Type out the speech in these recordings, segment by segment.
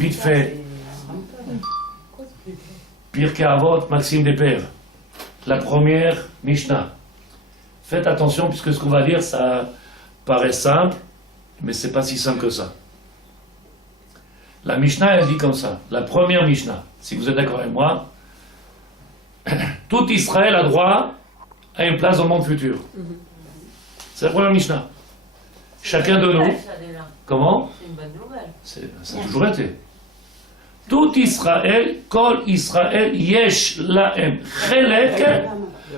Vite fait. Pirkei Avot, Maxime des Pères. La première Mishnah. Faites attention puisque ce qu'on va dire, ça paraît simple, mais c'est pas si simple que ça. La Mishnah, elle dit comme ça. La première Mishnah, si vous êtes d'accord avec moi, tout Israël a droit à une place dans le monde futur. C'est la première Mishnah. Chacun de nous. Comment? C'est une bonne nouvelle. Ça a toujours été. Tout Israël, Kol Israël, Yesh Lahem, Chelek,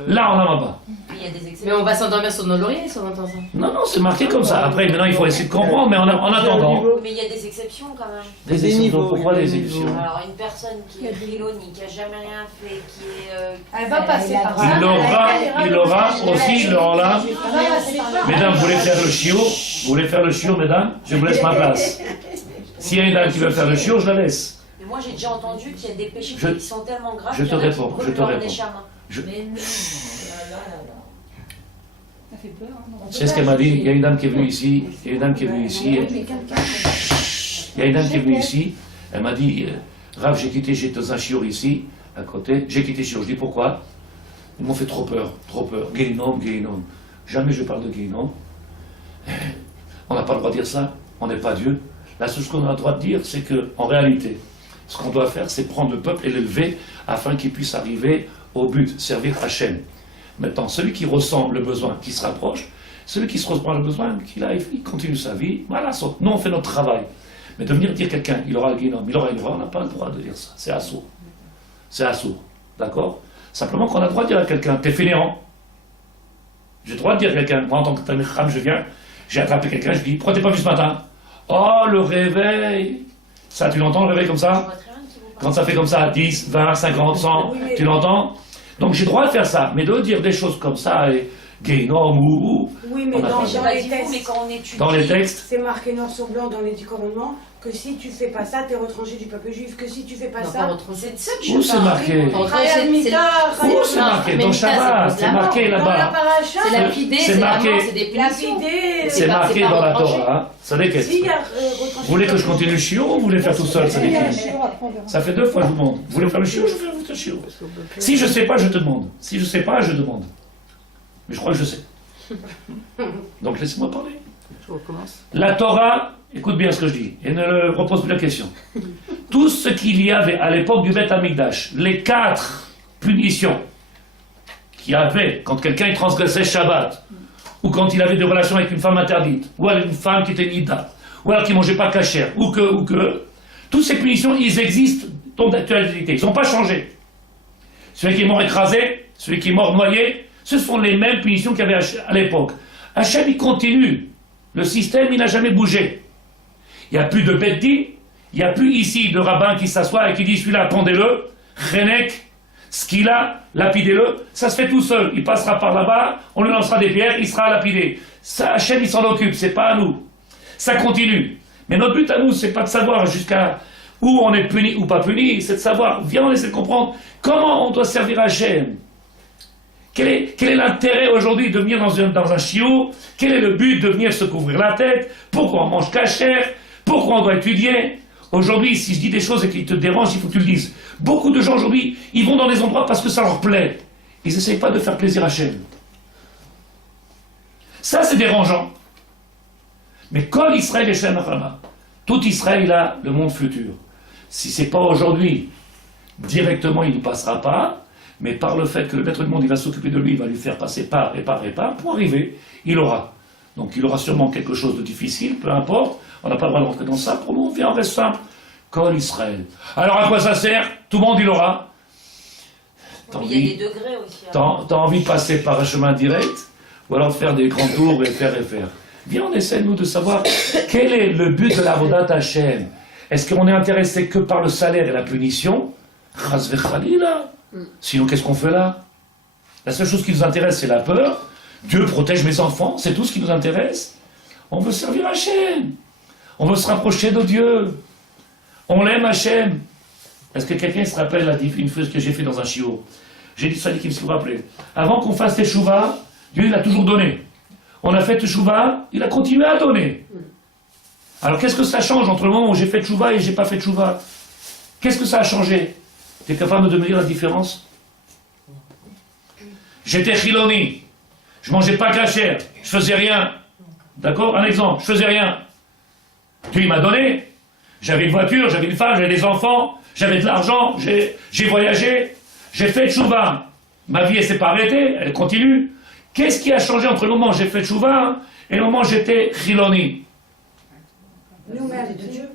là on a pas. Il y a des exceptions. Mais on va s'endormir sur nos lauriers si on entend ça. Non, non, c'est marqué comme ça. Après, maintenant il faut essayer de comprendre, mais en attendant. Mais il y a des exceptions quand même. Des exceptions, pourquoi des exceptions? Alors une personne qui est Riloni, qui a jamais rien fait, qui est... Elle va passer par ça. Il aura aussi, là. Mesdames, vous voulez faire le chiot? Vous voulez faire le chiot, mesdames? Je vous laisse ma place. S'il y a une dame qui veut faire le chiot, je la laisse. Mais moi j'ai déjà entendu qu'il y a des péchés qui sont tellement graves je te réponds, je te réponds. Mais non. Ça fait peur. Tu sais ce qu'elle m'a dit? Il y a une dame qui est venue ici. Il y a une dame qui est venue ici. Il y a une dame qui est venue ici. Elle m'a dit, Rav, j'étais dans un chiot ici, à côté. J'ai quitté le chiot. Je dis pourquoi? Ils m'ont fait trop peur, trop peur. Guéhinom, Guéhinom. Jamais je parle de Guéhinom. On n'a pas le droit de dire ça. On n'est pas Dieu. La seule chose qu'on a le droit de dire, c'est qu'en réalité, ce qu'on doit faire, c'est prendre le peuple et l'élever afin qu'il puisse arriver au but, servir Hachem. Maintenant, celui qui ressent le besoin, qui se rapproche, celui qui se ressent le besoin, il continue sa vie, voilà, nous on fait notre travail. Mais de venir dire quelqu'un, il aura le guénom, il aura une voix, on n'a pas le droit de dire ça, c'est assourd. C'est assourd, d'accord? Simplement qu'on a le droit de dire à quelqu'un, t'es fainéant. J'ai le droit de dire à quelqu'un, moi en tant que Tamir Kham, je viens, j'ai attrapé quelqu'un, je dis, pourquoi t'es pas venu ce matin? Oh, le réveil! Ça, tu l'entends, le réveil comme ça? Quand ça fait comme ça, 10, 20, 50, 100, tu l'entends? Donc j'ai le droit de faire ça, mais de dire des choses comme ça, et Guéhinom ou... Oui, mais dans les textes, c'est marqué noir sur blanc dans les 10 commandements que si tu fais pas ça, t'es retranché du peuple juif, que si tu fais pas ça... C'est ça que où c'est marqué? Où c'est marqué? Dans Shabbat, c'est marqué là-bas. C'est lapidé, c'est des punitions. C'est marqué dans la Torah. Ça déquête. Vous voulez que je continue le chiot ou vous voulez faire tout seul? Ça déquête. Ça fait 2 fois que je vous demande. Vous voulez faire le chiot, je fais le chiot. Si je sais pas, je te demande. Si je sais pas, je demande. Mais je crois que je sais. Donc laissez-moi parler. Je recommence. La Torah, écoute bien ce que je dis, et ne repose plus la question. Tout ce qu'il y avait à l'époque du Beth Amikdash, les 4 punitions qu'il y avait quand quelqu'un il transgressait Shabbat, ou quand il avait des relations avec une femme interdite, ou avec une femme qui était nida, ou alors qui ne mangeait pas cachère, ou que, toutes ces punitions, ils existent dans l'actualité, ils n'ont pas changé. Celui qui est mort écrasé, celui qui est mort noyé, ce sont les mêmes punitions qu'il y avait à l'époque. Hachem, il continue. Le système, il n'a jamais bougé. Il n'y a plus de Beth-Din, il n'y a plus ici de rabbin qui s'assoit et qui dit celui-là, pendez-le, Chenek, Skila, lapidez-le. Ça se fait tout seul. Il passera par là-bas, on lui lancera des pierres, il sera lapidé. Ça, Hachem, il s'en occupe, c'est pas à nous. Ça continue. Mais notre but à nous, c'est pas de savoir jusqu'à où on est puni ou pas puni, c'est de savoir, viens, on essaie de comprendre comment on doit servir Hachem. Quel est l'intérêt aujourd'hui de venir dans un chiot? Quel est le but de venir se couvrir la tête? Pourquoi on mange cachère? Pourquoi on doit étudier? Aujourd'hui, si je dis des choses et qui te dérangent, il faut que tu le dises. Beaucoup de gens aujourd'hui, ils vont dans des endroits parce que ça leur plaît. Ils n'essayent pas de faire plaisir à Hachem. Ça, c'est dérangeant. Mais Kol Israël et Shem Achama, tout Israël a le monde futur. Si c'est pas aujourd'hui, directement, il n'y passera pas. Mais par le fait que le maître du monde, il va s'occuper de lui, il va lui faire passer par et par et par, pour arriver, il aura. Donc il aura sûrement quelque chose de difficile, peu importe, on n'a pas le droit de rentrer dans ça, pour nous, on vient en reste simple, Kol Israël. Alors à quoi ça sert? Tout le monde, il aura. Il y a des degrés aussi. T'as envie de passer par un chemin direct, ou alors de faire des grands tours et faire. Viens, on essaie, nous, de savoir quel est le but de la Avodat Hashem. Est-ce qu'on est intéressé que par le salaire et la punition? Chas v'chalila. Sinon, qu'est-ce qu'on fait là? La seule chose qui nous intéresse, c'est la peur. Dieu protège mes enfants, c'est tout ce qui nous intéresse. On veut servir Hachem. On veut se rapprocher de Dieu. On l'aime Hachem. Est-ce que quelqu'un se rappelle une chose que j'ai fait dans un chiot? J'ai dit ça, qui me vous rappelez. Avant qu'on fasse Teshuvah, Dieu il a toujours donné. On a fait Teshuvah, il a continué à donner. Alors qu'est-ce que ça change entre le moment où j'ai fait tchouva et j'ai pas fait tchouva? Qu'est-ce que ça a changé? Tu es capable de me dire la différence? J'étais chiloni, je mangeais pas cachère, je faisais rien. D'accord? Un exemple, je faisais rien. Dieu il m'a donné, j'avais une voiture, j'avais une femme, j'avais des enfants, j'avais de l'argent, j'ai voyagé, j'ai fait tchouva. Ma vie elle s'est pas arrêtée, elle continue. Qu'est-ce qui a changé entre le moment où j'ai fait tchouva et le moment où j'étais chiloni? Nous-mêmes de Dieu.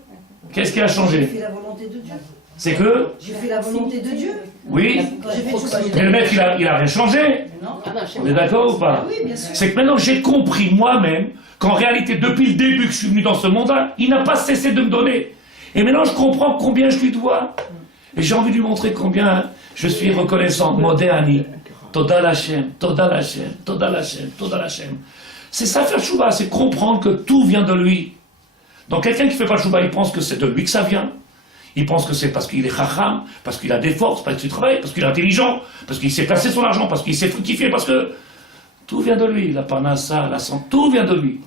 Qu'est-ce qui a changé? J'ai fait la volonté de Dieu. C'est que? J'ai fait la volonté de Dieu. Oui, Quand j'ai fait tout ça, mais le maître il a rien changé. non. On est d'accord ou pas? Oui, bien sûr. C'est que maintenant j'ai compris moi-même qu'en réalité, depuis le début que je suis venu dans ce monde-là, il n'a pas cessé de me donner. Et maintenant je comprends combien je lui dois. Et j'ai envie de lui montrer combien je suis reconnaissant. Modéani, Toda Lachem, Toda Lachem, Toda Lachem, Toda Lachem. C'est ça faire chouva, c'est comprendre que tout vient de lui. Donc quelqu'un qui ne fait pas chouva, il pense que c'est de lui que ça vient. Il pense que c'est parce qu'il est chacham, parce qu'il a des forces, parce qu'il travaille, parce qu'il est intelligent, parce qu'il sait placer son argent, parce qu'il sait fructifier, parce que tout vient de lui. La parnassa, la santé, tout vient de lui.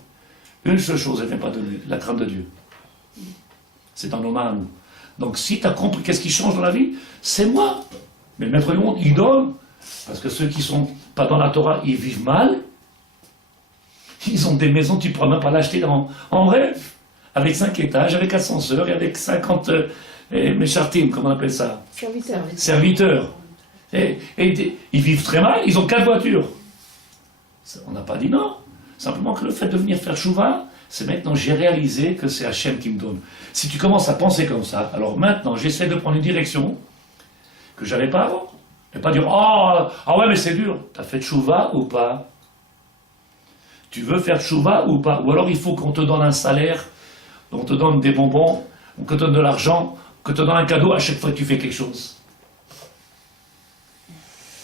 Une seule chose, elle ne vient pas de lui, la crainte de Dieu. C'est dans nos mains à nous. Donc si tu as compris qu'est-ce qui change dans la vie, c'est moi. Mais le maître du monde, il donne. Parce que ceux qui ne sont pas dans la Torah, ils vivent mal. Ils ont des maisons, tu ne pourras même pas l'acheter en rêve. Avec 5 étages, avec ascenseur et avec 50 méchartim, comment on appelle ça? Serviteurs. Et ils vivent très mal, ils ont 4 voitures. On n'a pas dit non. Simplement que le fait de venir faire chouva, c'est maintenant j'ai réalisé que c'est Hachem qui me donne. Si tu commences à penser comme ça, alors maintenant j'essaie de prendre une direction que je n'avais pas avant. Et pas dire oh, ah ouais mais c'est dur. T'as fait chouva ou pas? Tu veux faire chouva ou pas? Ou alors il faut qu'on te donne un salaire, on te donne des bonbons, on te donne de l'argent, qu'on te donne un cadeau à chaque fois que tu fais quelque chose.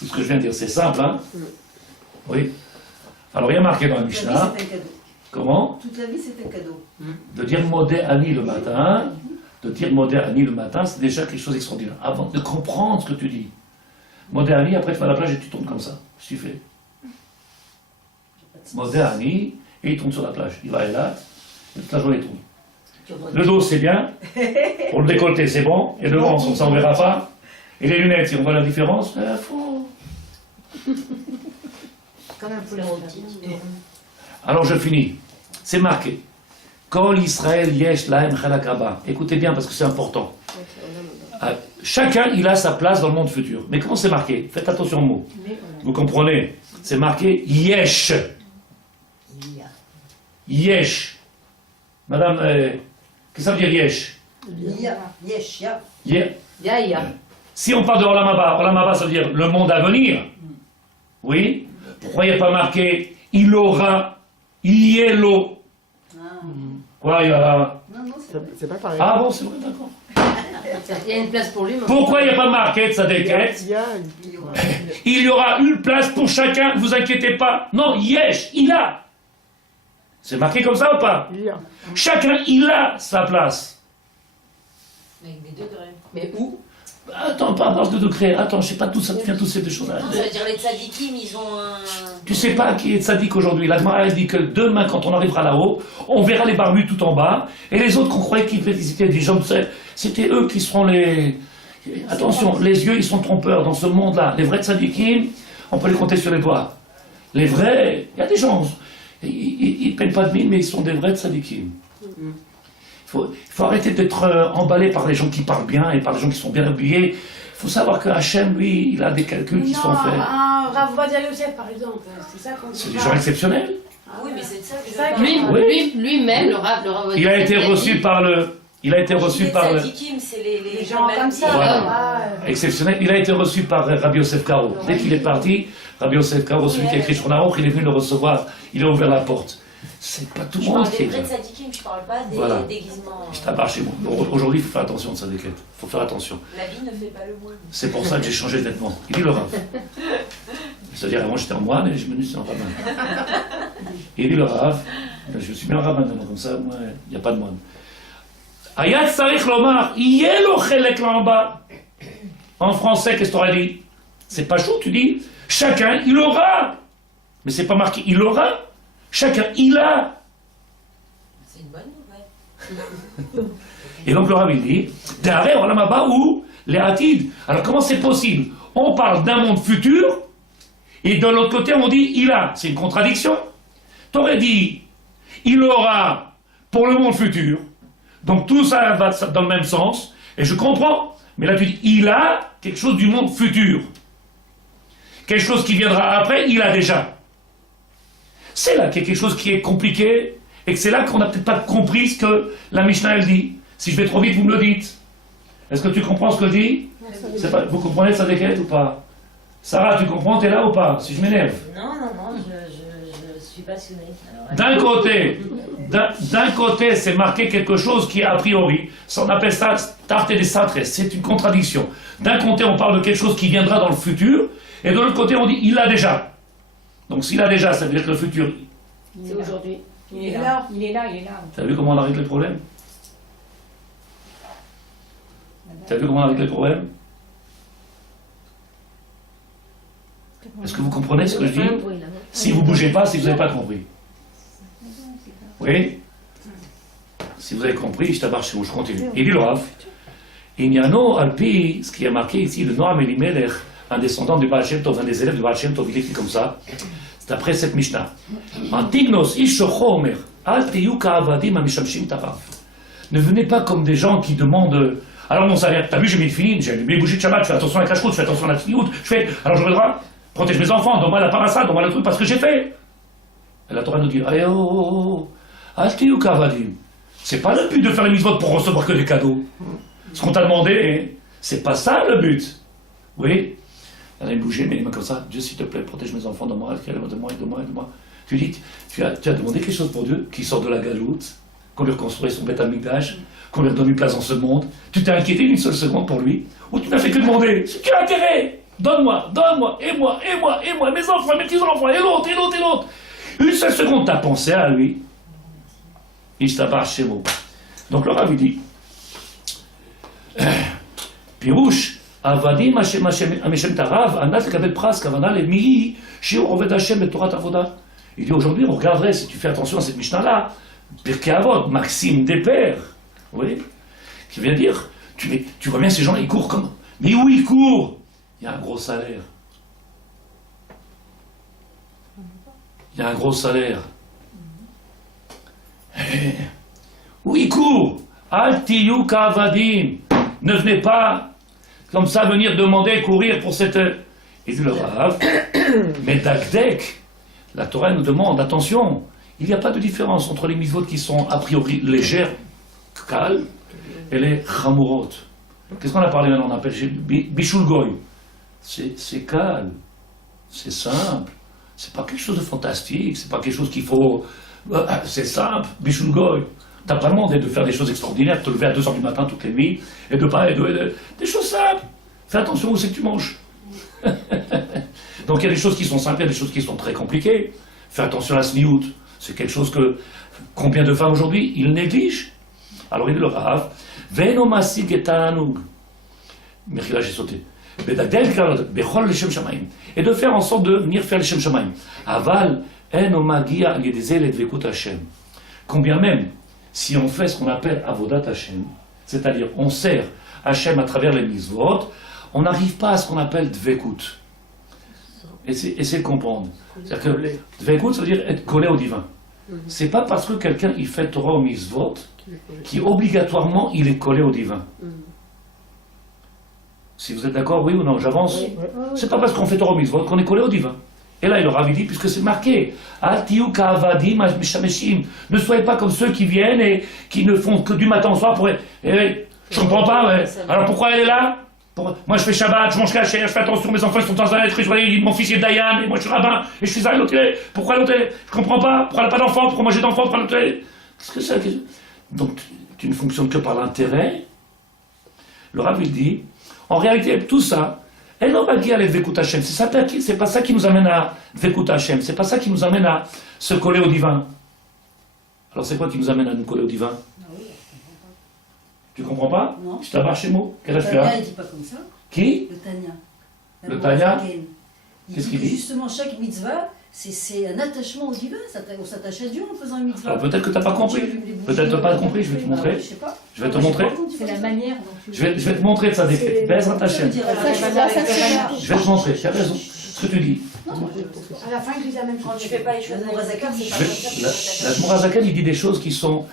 Tout ce que je viens de dire, c'est simple, hein? Oui. Alors il y a marqué dans la Mishnah. Toute la vie, c'est un cadeau. Comment? Toute la vie, c'est un cadeau. De dire Modé Ani le matin, c'est déjà quelque chose d'extraordinaire. Avant de comprendre ce que tu dis. Modé Ani, après tu vas à la plage et tu tombes comme ça. Qu'est-ce que tu fais? Modé Ani, et il tombe sur la plage. Il va là, et toute la journée il tombe. Le dos c'est bien, pour le décolleté c'est bon, et devant comme ça on ne verra pas. Et les lunettes, si on voit la différence, faux. Comme un poulet rôti. Alors je finis. C'est marqué. Kol Israël yesh lahem chalak rabba. Écoutez bien parce que c'est important. Chacun il a sa place dans le monde futur. Mais comment c'est marqué? Faites attention au mot. Vous comprenez? C'est marqué yesh. Yesh. Madame, qu'est-ce que ça veut dire yesh? Yesh, ya. Ya. Si on parle de Olam Haba, ça veut dire le monde à venir. Oui. Pourquoi il n'y a pas marqué il aura, yélo? Quoi, il y a... Non, C'est pas pareil. Ah bon, c'est vrai, d'accord. Il y a une place pour lui. Mais Pourquoi il n'y a pas marqué tzadéket? Il y aura une place pour chacun, ne vous inquiétez pas. Non, yesh, il a. C'est marqué comme ça ou pas? Chacun, il a sa place. Avec des degrés. Mais où? Attends, pas avoir de degrés. Attends, je sais pas d'où ça vient, toutes ces deux choses-là. Non, ça veut dire les tzadikim, ils ont un... Tu sais pas qui est tzadik aujourd'hui. La Gemara elle dit que demain, quand on arrivera là-haut, on verra les barbus tout en bas, et les autres qu'on croyait qu'ils étaient des gens, c'était eux qui seront les... Attention, les yeux, ils sont trompeurs dans ce monde-là. Les vrais tzadikim, on peut les compter sur les doigts. Les vrais, il y a des gens, ils ne payent pas de mine, mais ils sont des vrais tzadikim. Il faut arrêter d'être emballé par les gens qui parlent bien et par les gens qui sont bien habillés. Il faut savoir que Hachem, lui, il a des calculs qui sont faits. Un Rav Ovadia Yosef, par exemple, c'est ça qu'on dit. C'est des gens exceptionnels. Ah oui, mais c'est de ça que je ça parle. Lui-même, le Rav. Il a été reçu par le... Il a été reçu par le... tzadikim, c'est les gens comme ça. Voilà. Exceptionnel. Il a été reçu par Rabbi Yosef Karo. Dès qu'il est parti, Rabbi Yosef Karo, celui qui a écrit Shulchan Aruch, il est venu le recevoir. Il a ouvert la porte. C'est pas tout le Je monde parle qui des est vrais là. tzadikim, je parle pas des Voilà. déguisements. Je tabarre chez moi. Aujourd'hui, il faut faire attention de sa déquête. Il faut faire attention. La vie ne fait pas le moine. C'est pour ça que j'ai changé de vêtements. Il dit le Rav. C'est-à-dire, avant j'étais en moine et je me suis en rabbin. Il dit le Rav. Je suis bien rabbin maintenant, comme ça, moi, il n'y a pas de moine. Ayat Sarich Lomar, Yelo Chelek Lamba. En français, qu'est-ce que tu aurais dit? C'est pas chaud, tu dis chacun, il aura. Mais c'est pas marqué, il aura. Chacun, il a. C'est une bonne nouvelle. Et donc le Rav il dit, Te'areh olam haba ou les atid. Alors comment c'est possible? On parle d'un monde futur, et de l'autre côté on dit il a. C'est une contradiction. T'aurais dit, il aura pour le monde futur. Donc tout ça va dans le même sens, et je comprends. Mais là tu dis, il a quelque chose du monde futur. Quelque chose qui viendra après, il a déjà. C'est là qu'il y a quelque chose qui est compliqué, et que c'est là qu'on n'a peut-être pas compris ce que la Mishnah elle dit. Si je vais trop vite, vous me le dites. Est-ce que tu comprends ce que je dis? Vous comprenez ça ou pas? Sarah, tu comprends? T'es là ou pas? Si je m'énerve. Non, je suis passionnée. D'un côté, c'est marqué quelque chose qui est a priori. Ça, on appelle ça tarte des satres. C'est une contradiction. D'un côté, on parle de quelque chose qui viendra dans le futur, et de l'autre côté, on dit il l'a déjà. Donc s'il a déjà, ça veut dire que le futur. C'est aujourd'hui. Il est là. T'as vu comment on a réglé le problème? T'as vu comment on a réglé le problème? Est-ce que vous comprenez ce que je dis? Si vous ne bougez pas, si vous n'avez pas compris. Oui? Si vous avez compris, je t'abarre chez vous, je continue. Il dit le Rav, Inyano Alpi, ce qui est marqué ici, le Noam Elimelech, un descendant du Baal Shem Tov, un des élèves du Baal Shem Tov, il écrit comme ça, c'est après cette Mishnah. Antignos Ishocho Omer, Al Tiyu Ka'avadim Amishamshim Tarav. Ne venez pas comme des gens qui demandent. Alors mon salaire, t'as vu, j'ai mis le film, j'ai allumé les bougies de Shabbat, je fais attention à la cache-route, je fais attention à la tzniut, je fais. Alors j'aurai le droit, protège mes enfants, donne-moi la parassa, donne-moi le truc parce que j'ai fait. Et la Torah nous dit, eh oh, Al Tiyu Ka'avadim. C'est pas le but de faire une mitzvot pour recevoir que des cadeaux. Ce qu'on t'a demandé, c'est pas ça le but. Oui? Elle a bougé, mais les mains comme ça. Dieu, s'il te plaît, protège mes enfants, donne-moi, donne-moi. Tu dis, tu as demandé quelque chose pour Dieu, qui sort de la galoute, qu'on lui reconstruise son Beth Amikdash, qu'on lui redonne une place dans ce monde. Tu t'es inquiété une seule seconde pour lui, ou tu n'as fait que demander. C'est quel intérêt? Donne-moi, et moi, mes enfants, mes petits-enfants, et l'autre. Une seule seconde, t'as pensé à lui. Ishtabar Shemo. Donc le Rav dit, Pirouche, Avadim Hashem Tarav, Anat Kabel Pras, Kavana Lemihi, Shiur Oved Hashem et Torah Avoda. Il dit aujourd'hui, on regarderait, si tu fais attention à cette Mishnah-là, Pirkei Avot, Maxime des Pères, oui, qui vient dire, tu vois bien ces gens, ils courent comme. Mais où ils courent? Il y a un gros salaire. Il y a un gros salaire. Où ils courent? Al Tiyu Ka'avadim. Ne venez pas comme ça venir demander, courir pour cette. Et dit le Rav, mais Dakdek, la Torah nous demande, attention, il n'y a pas de différence entre les mitzvot qui sont a priori légères, calmes, et les chamurot. Qu'est-ce qu'on a parlé maintenant? On appelle Bishul Goy. C'est calme, c'est simple, c'est pas quelque chose de fantastique, c'est pas quelque chose qu'il faut. C'est simple, Bishul Goy. T'as pas demandé de faire des choses extraordinaires, de te lever à 2h du matin toutes les nuits, et de pas. Des choses simples. Fais attention où c'est que tu manges. Donc il y a des choses qui sont simples, il y a des choses qui sont très compliquées. Fais attention à la sniout. C'est quelque chose que. Combien de femmes aujourd'hui, ils négligent? Alors il dit le Rav, Veno masig et ta'anug. Mechila, j'ai sauté. Et de faire en sorte de venir faire le Shem Shamaim. Aval, en magia yedezel et dvekut Hashem. Combien même, si on fait ce qu'on appelle avodat Hashem, c'est-à-dire on sert Hashem à travers les mitzvot, on n'arrive pas à ce qu'on appelle dvekut. Essayez de comprendre. C'est-à-dire que dvekut, ça veut dire être collé au divin. C'est pas parce que quelqu'un il fait Torah au mitzvot qui obligatoirement il est collé au divin. Si vous êtes d'accord, oui ou non, j'avance. C'est pas parce qu'on fait Torah au mitzvot qu'on est collé au divin. Et là il leur avait dit, puisque c'est marqué, Atiyu Ka'avadim Mishameshim, ne soyez pas comme ceux qui viennent et qui ne font que du matin au soir pour. Je comprends pas, ouais. Alors pourquoi elle est là? Moi je fais Shabbat, je mange cachère, je fais attention, mes enfants ils sont dans un être, mon fils est Dayan, et moi je suis rabbin, et je suis ça, et l'autre pourquoi l'autre je comprends pas, pourquoi elle n'a pas d'enfant, pourquoi moi j'ai d'enfant, pourquoi l'autre qu'est-ce que c'est? Donc tu ne fonctionnes que par l'intérêt. Le Rav il dit, en réalité tout ça, elle n'a pas dit à Vekut Hashem, c'est pas ça qui nous amène à Vekut Hashem, c'est pas ça qui nous amène à se coller au divin. Alors c'est quoi qui nous amène à nous coller au divin? Tu comprends pas? Non. Je t'abarre chez moi. Quel Le âge tu as? Tanya, il dit pas comme ça. Qui? Le Tanya. Le Tanya? Il Qu'est-ce dit qu'il que dit? justement chaque mitzvah, c'est un attachement au divin, on s'attache à Dieu en faisant une mitzvah. Alors peut-être que tu n'as pas compris. Peut-être que tu n'as pas compris, je vais te montrer. Je sais pas. Je vais te montrer. C'est la manière dont tu Je vais te montrer ça des faits. Baise ta chaîne. Ça, Je vais te montrer, tu as raison. Ce que tu dis. À la fin, il dit la même chose. Quand tu fais pas les choses, Mourazakan, c'est pas La Mourazakan, il dit des choses qui sont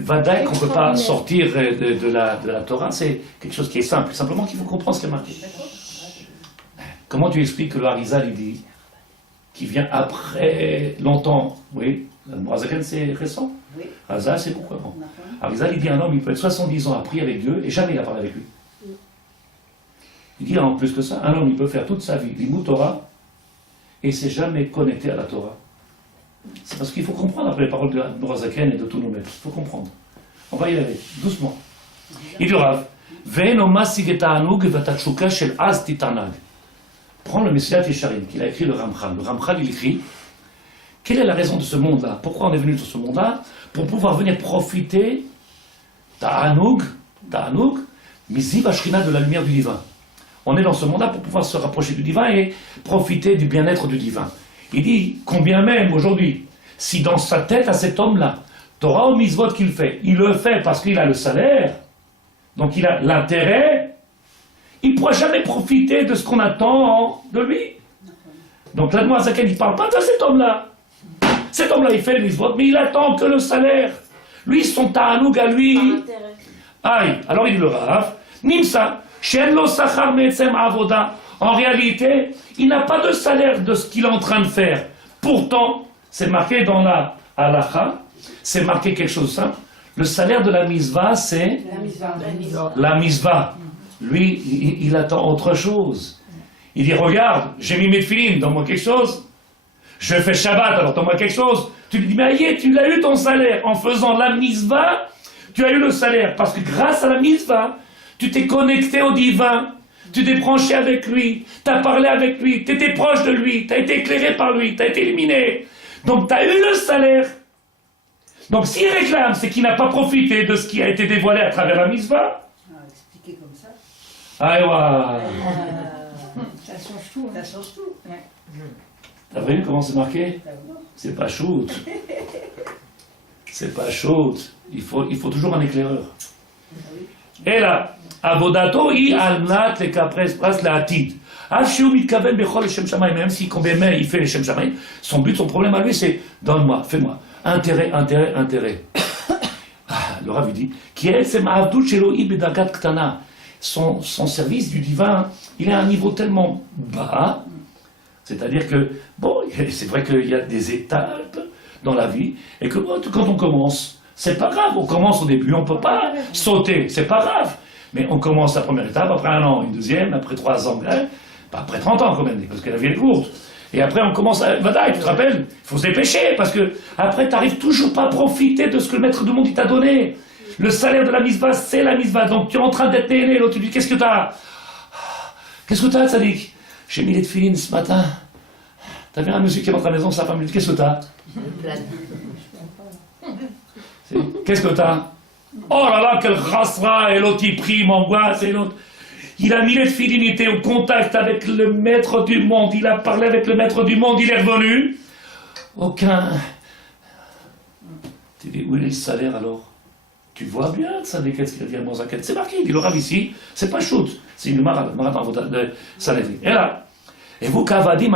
vadaï, qu'on ne peut pas sortir de la Torah. C'est quelque chose qui est simple. Simplement qu'il faut comprendre ce qui est marqué. Comment tu expliques que le Harizal, il dit, qui vient après longtemps, oui, la Mourazakan, c'est récent. Oui. Harizal, c'est pourquoi bon. Harizal, il dit un homme, il peut être 70 ans à prier avec Dieu et jamais il a parlé avec lui. Il dit en plus que ça, un homme, il peut faire toute sa vie l'Imut Torah et s'est jamais connecté à la Torah. C'est parce qu'il faut comprendre après les paroles de Mourazaken et de tous nos maîtres. Il faut comprendre. On va y aller, doucement. Il dit Rav, prends le Messilat Yesharim, qu'il a écrit le Ramchal. Le Ramchal, il écrit, quelle est la raison de ce monde-là? Pourquoi on est venu sur ce monde-là? Pour pouvoir venir profiter d'Anug, Miziv Ashrina, de la lumière du divin. On est dans ce monde-là pour pouvoir se rapprocher du divin et profiter du bien-être du divin. Il dit, combien même aujourd'hui, si dans sa tête à cet homme-là, Torah ou mitzvot qu'il fait, il le fait parce qu'il a le salaire, donc il a l'intérêt, il ne pourra jamais profiter de ce qu'on attend de lui. Donc l'Admour Zaken, il ne parle pas de cet homme-là. Cet homme-là, il fait le mitzvot, mais il attend que le salaire. Lui, son ta'anoug à lui. Aïe, alors il dit le Rav, Nimsa, en réalité, il n'a pas de salaire de ce qu'il est en train de faire. Pourtant, c'est marqué dans la halacha, c'est marqué quelque chose de simple. Le salaire de la misva, c'est la misva. Lui, il attend autre chose. Il dit, regarde, j'ai mis mes tefilines, donne-moi quelque chose. Je fais Shabbat, alors donne-moi quelque chose. Tu lui dis, mais aïe, tu l'as eu ton salaire. En faisant la misva, tu as eu le salaire. Parce que grâce à la misva, tu t'es connecté au divin, tu t'es branché avec lui, tu as parlé avec lui, tu étais proche de lui, tu as été éclairé par lui, tu as été illuminé. Donc tu as eu le salaire. Donc s'il réclame, c'est qu'il n'a pas profité de ce qui a été dévoilé à travers la misva. Expliqué comme ça. Aïwa. Ça change tout. Ça change tout. T'as vu comment c'est marqué? C'est pas shoot. C'est pas shoot. Il faut toujours un éclaireur. Et là, Avodato i alnat le kapres pras la atid. Afshiu mitkaven bechol le shem shamayim. Même si combien il fait le shem shamayim, son but, son problème à lui, c'est donne-moi, fais-moi. Intérêt. Le Rav dit, qui est c'est ma'avdut shelo i bedagat ktana. Son service du divin, il est à un niveau tellement bas, c'est-à-dire que, bon, c'est vrai qu'il y a des étapes dans la vie, et que quand on commence, c'est pas grave, on commence au début, on ne peut pas sauter, c'est pas grave. Mais on commence la première étape, après 1 an, une deuxième, après 3 ans, pas après 30 ans quand même, parce que la vie est courte. Et après on commence à... Voilà, tu te rappelles, il faut se dépêcher, parce que après tu n'arrives toujours pas à profiter de ce que le maître du monde t'a donné. Le salaire de la misva, c'est la misva, donc tu es en train d'être né, l'autre tu dis, qu'est-ce que t'as? Qu'est-ce que t'as, Tzadik? J'ai mis les tefilines ce matin. T'as vu un monsieur qui rentre à la maison, sa femme lui dit, qu'est-ce que t'as? Qu'est-ce que t'as? Oh là là, quel rasra, et l'autre il prie, m'angoisse, et l'autre... Il a mis les tefilines, il était au contact avec le maître du monde, il a parlé avec le maître du monde, il est revenu. Aucun... Tu dis, où est le salaire alors? Tu vois bien, ça n'est qu'est-ce qu'il a dit à Mozaken. C'est marqué, il dit le Rav ici, c'est pas shoot, c'est une marade de Sanhedrin. Et là, et vous, Kavadim,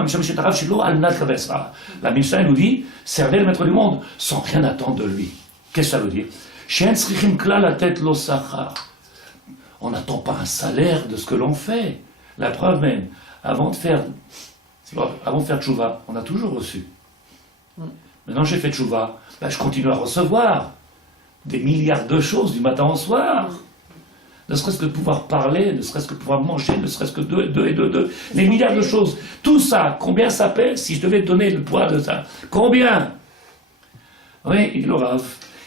la Mishnah nous dit, servez le maître du monde sans rien attendre de lui. Qu'est-ce que ça veut dire? On n'attend pas un salaire de ce que l'on fait. La preuve même, avant de faire tchouva, on a toujours reçu. Maintenant j'ai fait tchouva, je continue à recevoir des milliards de choses du matin au soir. Ne serait-ce que de pouvoir parler, ne serait-ce que de pouvoir manger, ne serait-ce que deux. Les milliards de choses. Tout ça, combien ça pèse si je devais donner le poids de ça? Combien? Oui, il l'aura.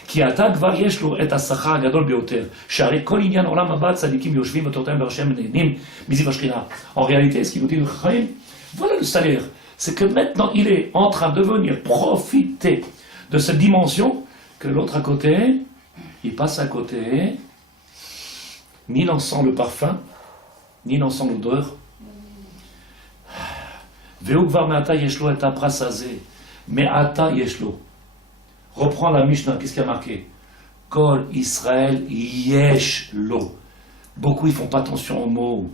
כי אתה כבר יש לו את השכר הגדול ביותר, שהרי כל עניין עולם הבא צדיקים יושבים ותורתם בראשם נהנים מזיו השכינה. En réalité, ce qu'il nous dit le Chaim, voilà le salaire. C'est que maintenant il est en train de venir profiter de cette dimension que l'autre à côté, il passe à côté, ni n'en sent le parfum, ni n'en sent l'odeur. Ve'u kvar me'ata yeshlo et hapras hazeh. Me'ata yeshlo. Reprends la Mishnah, qu'est-ce qu'il y a marqué? Kol Israël yesh lo. Beaucoup ils font pas attention aux mots.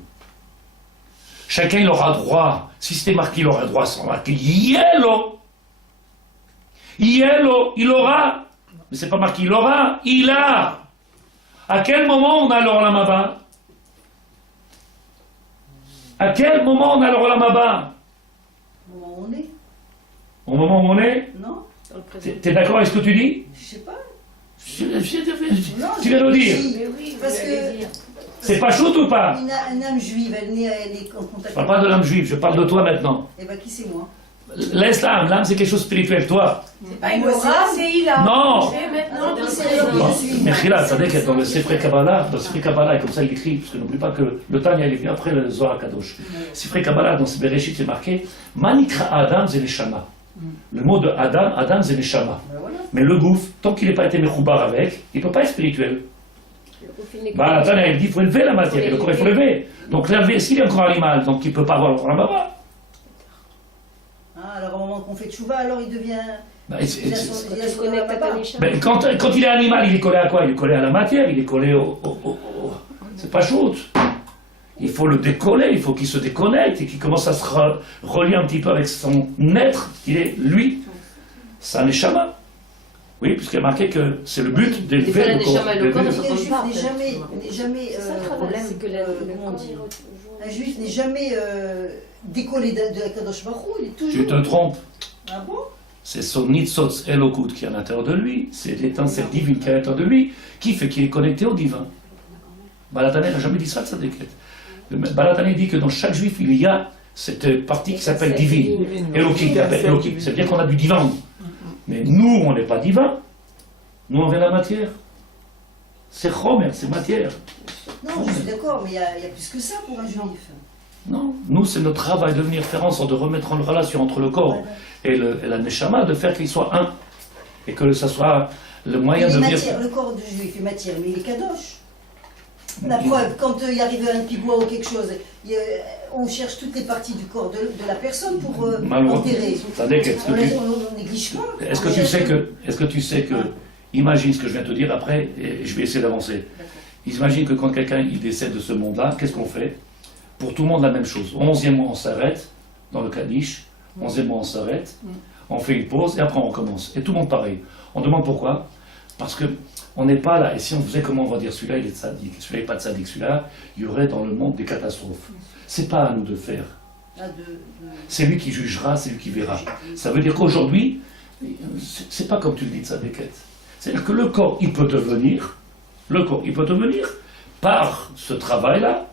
Chacun il aura droit. Si c'était marqué, il aura droit sans marquer yelo. Yelo, il aura. Mais c'est pas marqué il aura, il a. À quel moment on a l'olam haba? À quel moment on a l'olam haba? Au moment où on est. Au moment où on est? Non? T'es d'accord avec ce que tu dis? Je sais pas. Tu viens de le dire. Parce que C'est pas chaud ou pas? une âme juive, elle est en Je contact. parle pas de l'âme juive, je parle de toi maintenant. Et bah qui c'est moi? Laisse l'âme, l'âme c'est quelque chose de spirituel, toi. Ah, il aura, c'est il a. Non. C'est maintenant. Mais Khila, ça veut dire que dans le Sifrei Kabbalah, et comme ça il écrit, parce que n'oublie pas que le Tanya il est venu après le Zohar Kadosh. Sifrei Kabbalah, dans ce Bereshit, c'est marqué Manikra Adam c'est Neshama. Le mot de Adam, Adam c'est Neshama. Mais le gouffre, tant qu'il n'est pas été mechoubar avec, il ne peut pas être spirituel. Bah, la Tanya il dit il faut élever la matière, le corps il faut l'élever. Donc l'élever, s'il est encore animal, donc il ne peut pas avoir le Rambaba. Ah, alors au moment qu'on fait tchouva, alors il devient. Bah, Il a son olam haba. Ben, quand il est animal, il est collé à quoi? Il est collé à la matière, il est collé au... C'est pas chaud. Il faut le décoller, il faut qu'il se déconnecte et qu'il commence à se relier un petit peu avec son être, qui est lui, sa neshama. Oui, puisqu'il a marqué que c'est le but d'élever le corps. Un juif n'est jamais. C'est que comment dire? Un juif n'est jamais décollé de la Kadosh Baruch Hu, il est toujours. Tu te trompes. Ah bon? C'est son Nitzotz Elokut qui est à l'intérieur de lui, c'est l'étincelle divine qui est à l'intérieur de lui, qui fait qu'il est connecté au divin. Balatane n'a jamais dit ça de sa déquête. Balatane dit que dans chaque juif, il y a cette partie qui s'appelle divine. Elokit, c'est-à-dire qu'on a du divin. Mais nous, on n'est pas divin. Nous, on vient de la matière. C'est chomer, c'est matière. Non, je suis d'accord, mais il y a plus que ça pour un juif. Non, nous, c'est notre travail de venir faire en sorte de remettre en relation entre le corps et la neshama, de faire qu'il soit un. Et que ça soit le moyen de venir... Le corps du juif est matière, mais il est kadosh. La preuve, quand il arrive un pigoua ou quelque chose, on cherche toutes les parties du corps de la personne pour enterrer. On néglige pas. Est-ce que tu sais que... Imagine ce que je viens de te dire après, et je vais essayer d'avancer. Imagine que quand quelqu'un il décède de ce monde-là, qu'est-ce qu'on fait? Pour tout le monde la même chose. Au 11e mois on s'arrête, dans le Kaddish, 11e mois on s'arrête, on fait une pause et après on recommence. Et tout le monde pareil. On demande pourquoi? Parce que on n'est pas là, et si on faisait comment on va dire celui-là il est tzaddik, celui-là il n'est pas tzaddik, celui-là, il y aurait dans le monde des catastrophes. C'est pas à nous de faire. C'est lui qui jugera, c'est lui qui verra. Ça veut dire qu'aujourd'hui, c'est pas comme tu le dis tzaddiket. C'est-à-dire que le corps il peut devenir, par ce travail-là,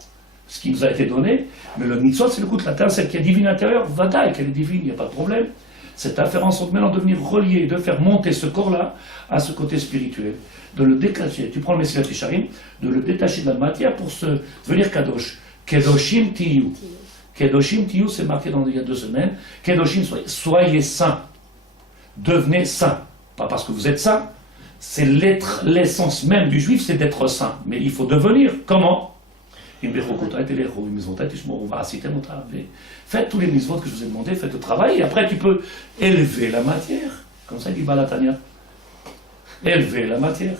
ce qui nous a été donné, mais le mitzvot, c'est le coup de la terre, celle qui est divine à l'intérieur, vadaï, qu'elle est divine, il n'y a pas de problème. C'est à faire en sorte maintenant de venir relier, de faire monter ce corps-là à ce côté spirituel, de le détacher. Tu prends le Messilat Yesharim, de le détacher de la matière pour se devenir kadosh. Kedoshim tiyu. Kedoshim tiyu, c'est marqué il y a 2 semaines. Kedoshim, soyez saints. Devenez saints. Pas parce que vous êtes saints, c'est l'essence même du juif, c'est d'être saint. Mais il faut devenir. Comment? Faites tous les mitzvot que je vous ai demandé, faites le travail, et après tu peux élever la matière. Comme ça, il dit Balatania. Élever la matière.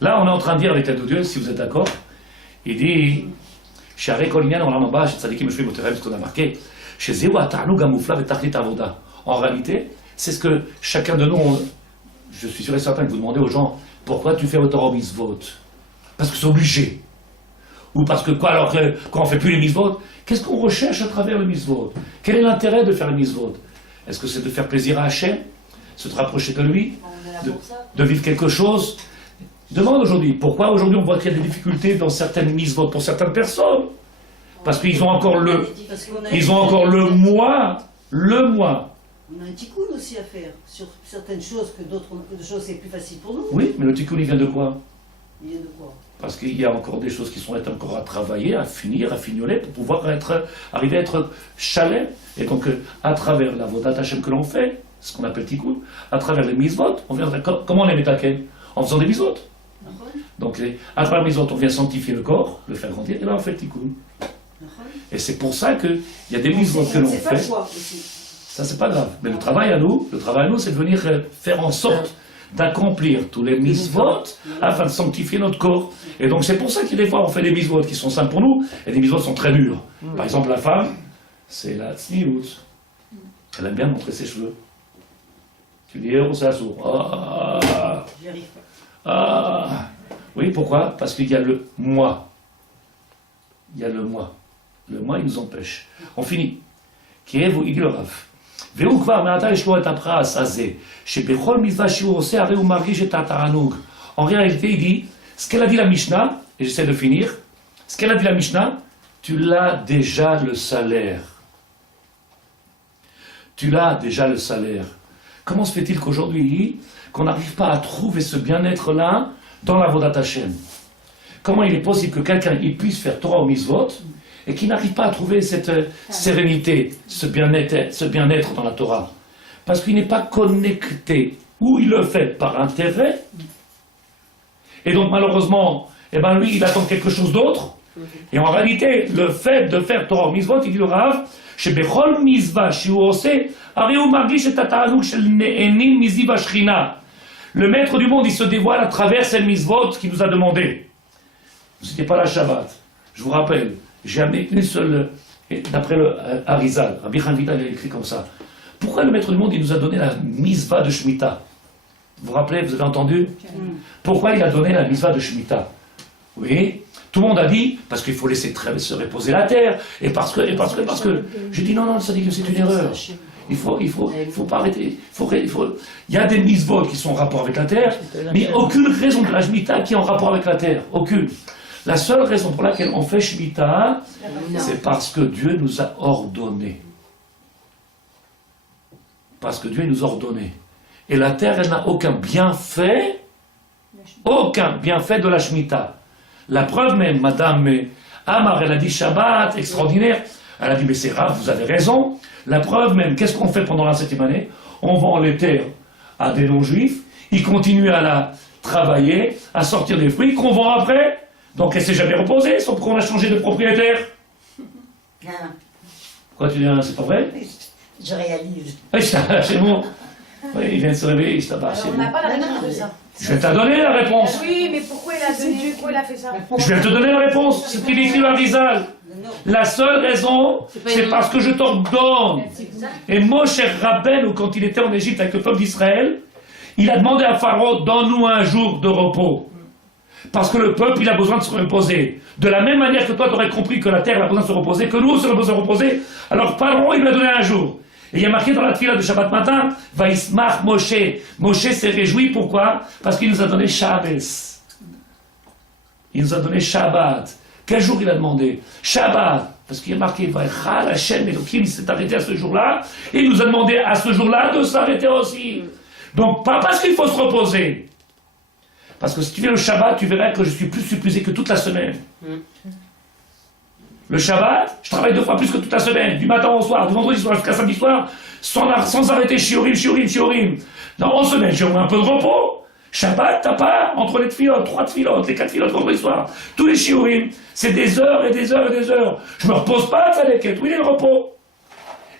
Là, on est en train de dire avec l'aide de Dieu, si vous êtes d'accord, il dit ce qu'on a marqué. En réalité, c'est ce que chacun de nous, je suis sûr et certain que vous demandez aux gens pourquoi tu fais autant au mitzvot? Parce que c'est obligé. Ou parce que quoi, alors quand on ne fait plus les mitzvot, qu'est-ce qu'on recherche à travers le mitzvot? Quel est l'intérêt de faire les mitzvot? Est-ce que c'est de faire plaisir à Hachem, se rapprocher de lui, de vivre quelque chose? Demande aujourd'hui, pourquoi aujourd'hui on voit qu'il y a des difficultés dans certaines mitzvot pour certaines personnes? Parce qu'ils ont encore le moi. On a un tikkun aussi à faire sur certaines choses que d'autres choses c'est plus facile pour nous. Oui, mais le tikkun il vient de quoi? Il vient de quoi? Parce qu'il y a encore des choses qui sont encore à travailler, à finir, à fignoler pour pouvoir arriver à être chalem. Et donc, à travers la vodat Hashem que l'on fait, ce qu'on appelle tikkun, à travers les mitzvot, on vient, comment on les métaken? En faisant des mitzvot. Donc, à travers les mitzvot, on vient sanctifier le corps, le faire grandir, et là on fait le tikkun. Et c'est pour ça qu'il y a des mitzvot que l'on fait. Ça, c'est pas grave. Mais le travail à nous, c'est de venir faire en sorte d'accomplir tous les mitzvot afin de sanctifier notre corps. Et donc c'est pour ça que des fois on fait des mitzvot qui sont simples pour nous et des mitzvot qui sont très durs. Par exemple, la femme, c'est la tzniut. Elle aime bien montrer ses cheveux. Tu dis, oh, c'est sourd. Oui, pourquoi? Parce qu'il y a le moi. Il y a le moi. Le moi, il nous empêche. On finit. Kiev, il le rave. En réalité, il dit, ce qu'elle a dit la Mishnah, et j'essaie de finir, ce qu'elle a dit la Mishnah, tu l'as déjà le salaire. Tu l'as déjà le salaire. Comment se fait-il qu'aujourd'hui, qu'on n'arrive pas à trouver ce bien-être-là dans la Vodat Hashem? Comment il est possible que quelqu'un puisse faire Torah au Mitzvot et qui n'arrive pas à trouver cette sérénité, ce bien-être dans la Torah? Parce qu'il n'est pas connecté, ou il le fait par intérêt, et donc malheureusement, lui, il attend quelque chose d'autre, et en réalité, le fait de faire Torah au Mitzvot, il dit le Rav, שבכל מצווה שהוא עושה, הרי הוא מרגיש את התענוג של נהנים מזיו השכינה. Le maître du monde, il se dévoile à travers ces mitzvot qu'il nous a demandé. Vous n'étiez pas là Shabbat. Je vous rappelle, j'ai amené une seule, d'après le Arizal, Rabbi Chaim Vital, il a écrit comme ça. Pourquoi le maître du monde, il nous a donné la mitzvah de Shemitah? Vous vous rappelez, vous avez entendu? Pourquoi il a donné la mitzvah de Shemitah? Oui. Tout le monde a dit, parce qu'il faut laisser se reposer la terre, et parce que. J'ai dit non, ça dit que c'est une erreur. Il faut pas arrêter. Il y a des mitzvot qui sont en rapport avec la terre, mais aucune raison de la Shemitah qui est en rapport avec la terre. Aucune. La seule raison pour laquelle on fait Shemitah, c'est parce que Dieu nous a ordonné. Parce que Dieu nous a ordonné. Et la terre, elle n'a aucun bienfait de la Shemitah. La preuve même, Madame Amar, elle a dit Shabbat, extraordinaire. Elle a dit, mais c'est grave, vous avez raison. La preuve même, qu'est-ce qu'on fait pendant la 7e année? On vend les terres à des non-juifs, ils continuent à la travailler, à sortir des fruits qu'on vend après. Donc elle s'est jamais reposée, sauf qu'on a changé de propriétaire. Quoi, tu dis, c'est pas vrai? Je réalise. C'est bon. Oui, il vient de se réveiller, il se tabasse. On n'a pas la réponse de ça. Je vais te donner la réponse. Oui, mais pourquoi il a donné, pourquoi il a fait ça? Je vais te donner la réponse. C'est ce qu'il écrit à Rizal. La seule raison, c'est parce que je t'ordonne. Et Moshe Rabbeinu, quand il était en Égypte avec le peuple d'Israël, il a demandé à Pharaon, donne-nous un jour de repos. Parce que le peuple, il a besoin de se reposer. De la même manière que toi, tu aurais compris que la terre a besoin de se reposer, que nous, on a besoin de se reposer, alors Pharaon, il lui a donné un jour. Et il y a marqué dans la tefila de Shabbat matin, Vaismach Moshe. Moshe s'est réjoui, pourquoi? Parce qu'il nous a donné Shabbos. Il nous a donné Shabbat. Quel jour il a demandé? Shabbat. Parce qu'il y a marqué, Vaichal Hashem Elohim, il s'est arrêté à ce jour-là. Et il nous a demandé à ce jour-là de s'arrêter aussi. Donc, pas parce qu'il faut se reposer. Parce que si tu viens le Shabbat, tu verras que je suis plus épuisé que toute la semaine. Le Shabbat, je travaille 2 fois plus que toute la semaine, du matin au soir, du vendredi soir jusqu'à samedi soir, sans arrêter, chiorim. En semaine, j'ai un peu de repos. Shabbat, t'as pas, entre les tfilotes, 3 tfilotes, les 4 tfilotes vendredi soir, tous les chiorim, c'est des heures et des heures et des heures. Je me repose pas, ça les quêtes, oui, le repos.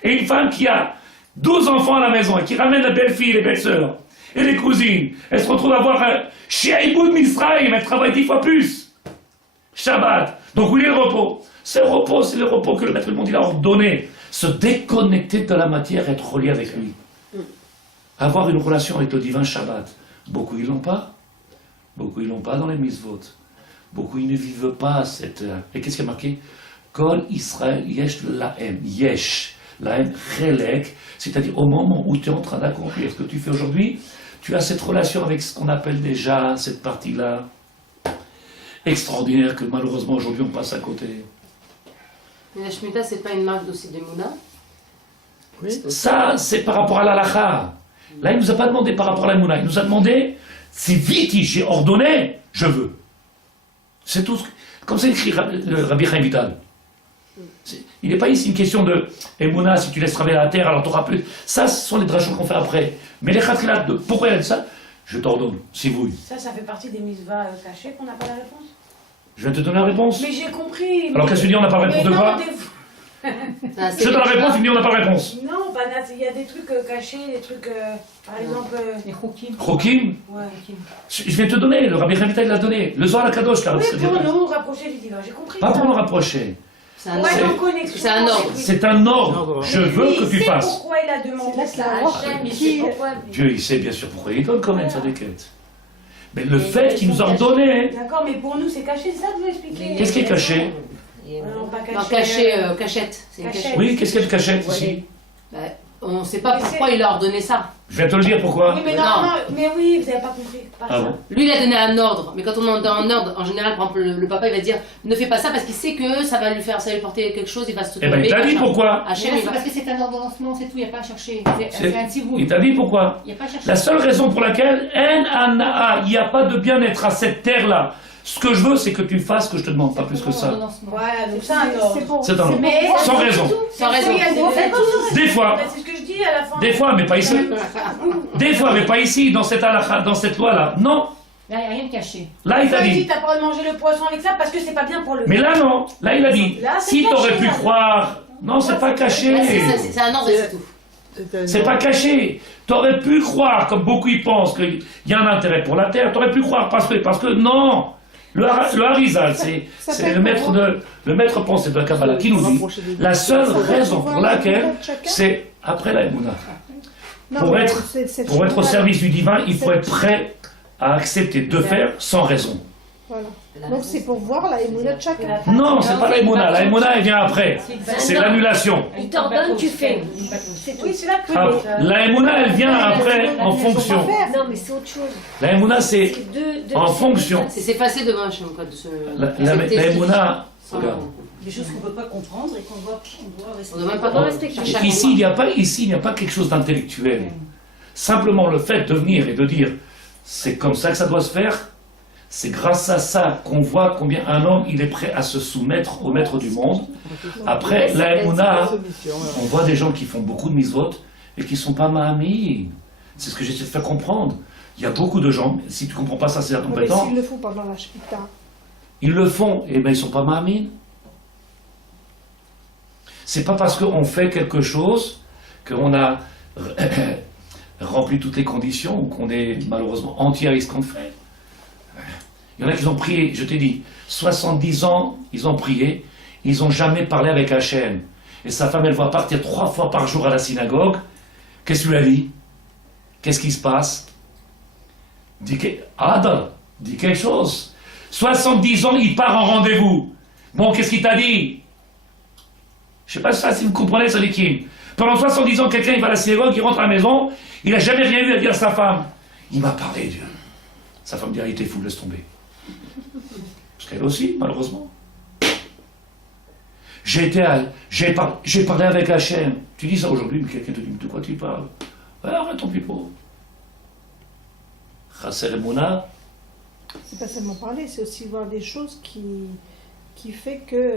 Et une femme qui a 12 enfants à la maison et qui ramène la belle-fille, les belles-sœurs et les cousines, elle se retrouve à avoir un Shiaïboud Misraïm, elle travaille 10 fois plus. Shabbat. Donc, oui, le repos. C'est le repos que le maître du monde il a ordonné. Se déconnecter de la matière, être relié avec lui. Avoir une relation avec le divin Shabbat. Beaucoup ils l'ont pas. Beaucoup ils l'ont pas dans les mitzvot. Beaucoup ils ne vivent pas cette... Et qu'est-ce qui a marqué? Kol Israël yesh lahem. Yesh. Lahem chelek. C'est-à-dire au moment où tu es en train d'accomplir ce que tu fais aujourd'hui, tu as cette relation avec ce qu'on appelle déjà cette partie-là extraordinaire que malheureusement aujourd'hui on passe à côté. Mais la Shemitah, c'est pas une marque aussi d'Emouna? Oui. Ça, c'est par rapport à l'halakha. Là, il ne nous a pas demandé par rapport à l'Emouna. Il nous a demandé, c'est vite, j'ai ordonné, je veux. C'est tout. Comme ça écrit le Rabbi Chaim Vital. Il n'est pas ici une question de Emouna, si tu laisses travailler la terre, alors tu auras plus. Ça, ce sont les drachos qu'on fait après. Mais les khatrilat de pourquoi il a dit ça? Je t'ordonne, si vous. Ça fait partie des mitzvahs cachés qu'on n'a pas la réponse. Je viens te donner la réponse. Mais j'ai compris, Oui. Alors qu'est-ce que tu dis, on n'a pas la réponse de quoi? Je donne la réponse, tu me dis on n'a pas la réponse. Non, il y a des trucs cachés, des trucs, par exemple... Les Chokim. Chokim? Ouais. Je viens de te donner, le Rabbi Ravita il l'a donné. Le Zohar HaKadosh, là. Oui, pour nous rapprocher du divin, j'ai compris. Pas pour nous rapprocher. C'est un ordre. C'est un ordre. C'est un ordre. Je veux que tu fasses. Pourquoi il a demandé ça? Dieu, il sait bien sûr pourquoi il donne quand même sa déquête. Mais le fait qu'il nous a ordonné... D'accord, mais pour nous c'est caché, ça de vous expliquer. Qu'est-ce qui est caché? Non, pas caché. Non, caché, cachette. C'est une cachette. Oui, qu'est-ce qu'il y a de cachette ici? On ne sait pas pourquoi il a ordonné ça. Je viens te le dire pourquoi. Oui, mais non, mais oui, vous n'avez pas compris. Pas Ah ça. bon? Lui, il a donné un ordre, mais quand on est dans un ordre, en général, par exemple, le papa, il va dire ne fais pas ça parce qu'il sait que ça va lui porter quelque chose, il va se Eh ben, il t'a dit pourquoi? Hachem, il va... Parce que c'est un ordonnancement, c'est tout, il n'y a pas à chercher. C'est un tivout. Il t'a dit pourquoi? Il n'y a pas à chercher. La seule raison pour laquelle, il n'y a pas de bien-être à cette terre-là. Ce que je veux, c'est que tu fasses ce que je te demande, pas plus que ça. Voilà, donc c'est un ordre. C'est un ordre. Sans raison. Sans raison. Des fois. C'est ce que je dis à la fin. Des fois, mais pas ici. Des fois, mais pas ici, dans cette loi-là. Non. Là, il n'y a rien de caché. Là, il t'a dit. T'as pas mangé le poisson avec ça parce que c'est pas bien pour le. Mais là, non. Là, il a dit. Là, c'est Si caché, t'aurais pu là. croire. Non, c'est pas caché. C'est un ordre et c'est tout. C'est pas caché. T'aurais pu croire, comme beaucoup y pensent, qu'il y a un intérêt pour la terre. T'aurais pu croire parce que non. Le Harizal, c'est le maître pensée de la Kabbalah qui nous dit la seule raison pour laquelle c'est après la Emouna. Pour être au service du divin, il faut être prêt à accepter de faire sans raison. Voilà. Donc c'est pour voir la émouna de chacun. Non, c'est pas la Emouna. La Emouna, elle vient après. C'est l'annulation. Il t'ordonne, tu fais. Oui, c'est là que. Ah, la Emouna, elle vient après en fonction. Non, mais c'est autre chose. La Emouna, c'est en fonction. C'est s'effacer devant Hachem, quoi. La Emouna, regarde. Des choses qu'on ne peut pas comprendre et qu'on doit On ne doit même pas respecter. Ici, il n'y a pas quelque chose d'intellectuel. Simplement le fait de venir et de dire c'est comme ça que ça doit se faire, c'est grâce à ça qu'on voit combien un homme il est prêt à se soumettre au maître du monde. Après, la Emouna, on voit des gens qui font beaucoup de mitzvot et qui ne sont pas ma'amim. C'est ce que j'essaie de faire comprendre. Il y a beaucoup de gens, si tu ne comprends pas ça, c'est incompétent. S'ils le font pendant la Shmita. Ils le font, et bien ils ne sont pas ma'amim. C'est pas parce qu'on fait quelque chose qu'on a rempli toutes les conditions ou qu'on est malheureusement entier à ce qu'on fait. Il y en a qui ont prié, je t'ai dit, 70 ans, ils ont prié, ils n'ont jamais parlé avec Hachem. Et sa femme, elle va partir 3 fois par jour à la synagogue. Qu'est-ce que tu lui as dit? Qu'est-ce qui se passe? Dis quelque chose. 70 ans, il part en rendez-vous. Bon, qu'est-ce qu'il t'a dit? Je ne sais pas ça, si vous comprenez, ça dit qui. Pendant 70 ans, quelqu'un il va à la synagogue, il rentre à la maison, il n'a jamais rien eu à dire à sa femme. Il m'a parlé, Dieu. Sa femme dit, il était fou, laisse tomber. Parce qu'elle aussi, malheureusement. J'ai parlé avec Hachem. Tu dis ça aujourd'hui, mais quelqu'un te dit, de quoi tu parles? Ouais, arrête ton pipeau. Chasser Emouna. C'est pas seulement parler, c'est aussi voir des choses qui fait que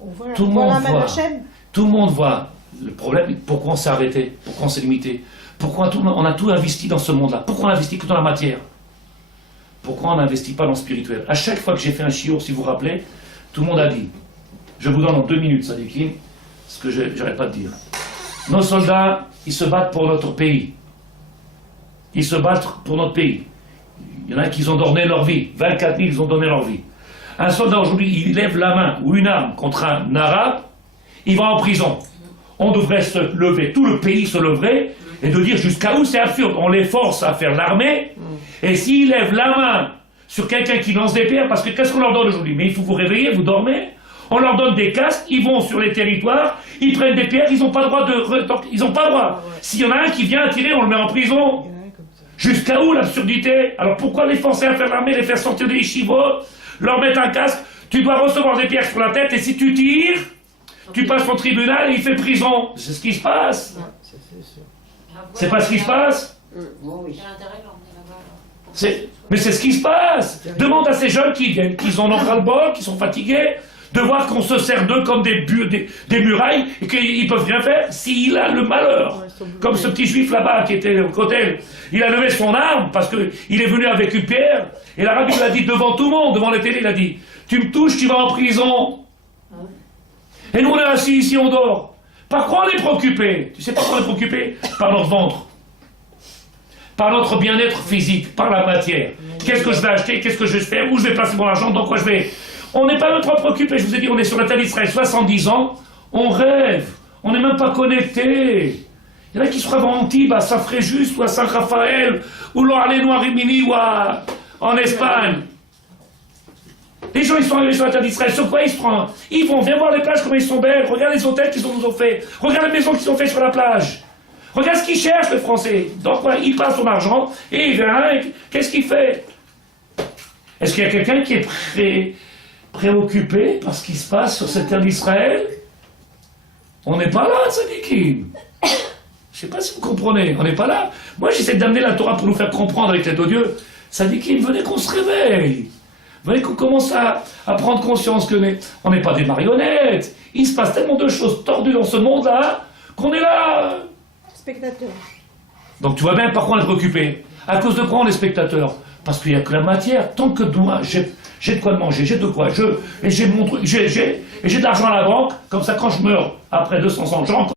on voit Tout le monde la main voit. d'Hachem. Tout le monde voit. Le problème, pourquoi on s'est arrêté? Pourquoi on s'est limité? Pourquoi on a tout investi dans ce monde-là? Pourquoi on investit que dans la matière? Pourquoi on n'investit pas dans le spirituel? À chaque fois que j'ai fait un shiur, si vous vous rappelez, tout le monde a dit, je vous donne en 2 minutes, Sadikim, ce que je n'arrête pas de dire. Nos soldats, ils se battent pour notre pays. Ils se battent pour notre pays. Il y en a qui ont donné leur vie. 24 000, ils ont donné leur vie. Un soldat aujourd'hui, il lève la main ou une arme contre un arabe, il va en prison. On devrait se lever, tout le pays se leverait, et de dire jusqu'à où c'est absurde. On les force à faire l'armée, et s'ils lèvent la main sur quelqu'un qui lance des pierres, parce que qu'est-ce qu'on leur donne aujourd'hui? Mais il faut vous réveiller, vous dormez. On leur donne des casques, ils vont sur les territoires, ils prennent des pierres, ils n'ont pas le droit de... Ils n'ont pas le droit. S'il y en a un qui vient tirer, on le met en prison. Jusqu'à où l'absurdité? Alors pourquoi les forcer à faire l'armée, les faire sortir des yeshivot, leur mettre un casque? Tu dois recevoir des pierres sur la tête, et si tu tires, tu passes au tribunal et il fait prison. C'est ce qui se passe. C'est pas ce qui se passe? Mais c'est ce qui se passe. Demande à ces jeunes qui viennent, qui en ont ras-le-bol, qui sont fatigués, de voir qu'on se sert d'eux comme des murailles et qu'ils peuvent rien faire s'il a le malheur. Comme ce petit juif là-bas qui était au côté, il a levé son arme parce qu'il est venu avec une pierre et l'arabe lui a dit devant tout le monde, devant la télé, il a dit tu me touches, tu vas en prison. Et nous, on est assis ici, on dort. Par quoi on est préoccupé? Tu sais pas pourquoi on est préoccupé? Par notre ventre. Par notre bien-être physique, par la matière. Qu'est-ce que je vais acheter? Qu'est-ce que je vais faire? Où je vais passer mon argent? Dans quoi je vais? On n'est pas même pas préoccupé. Je vous ai dit, on est sur la terre d'Israël, 70 ans. On rêve. On n'est même pas connecté. Il y en a qui se rêvent à Antibes, à Saint-Fréjus, ou à Saint-Raphaël, ou à Rimini, ou en Espagne. Les gens, ils sont arrivés sur la terre d'Israël. Sur quoi ils se prennent? Ils vont, viens voir les plages, comment ils sont belles. Regarde les hôtels qu'ils nous ont fait. Regarde les maisons qu'ils ont fait sur la plage. Regarde ce qu'il cherche, le Français. Donc, il passe son argent, et il vient, et qu'est-ce qu'il fait? Est-ce qu'il y a quelqu'un qui est préoccupé par ce qui se passe sur cette terre d'Israël? On n'est pas là, Tzadikim. Je ne sais pas si vous comprenez, on n'est pas là. Moi, j'essaie d'amener la Torah pour nous faire comprendre avec l'aide de Dieu. Tzadikim, venez qu'on se réveille. Venez qu'on commence à prendre conscience qu'on n'est pas des marionnettes. Il se passe tellement de choses tordues dans ce monde-là qu'on est là. Spectateur. Donc tu vois bien par quoi on est préoccupé. À cause de quoi on est spectateur? Parce qu'il n'y a que la matière. Tant que moi, j'ai de quoi de manger, j'ai de quoi, et j'ai mon truc, j'ai de l'argent à la banque, comme ça quand je meurs, après 200 ans, je rentre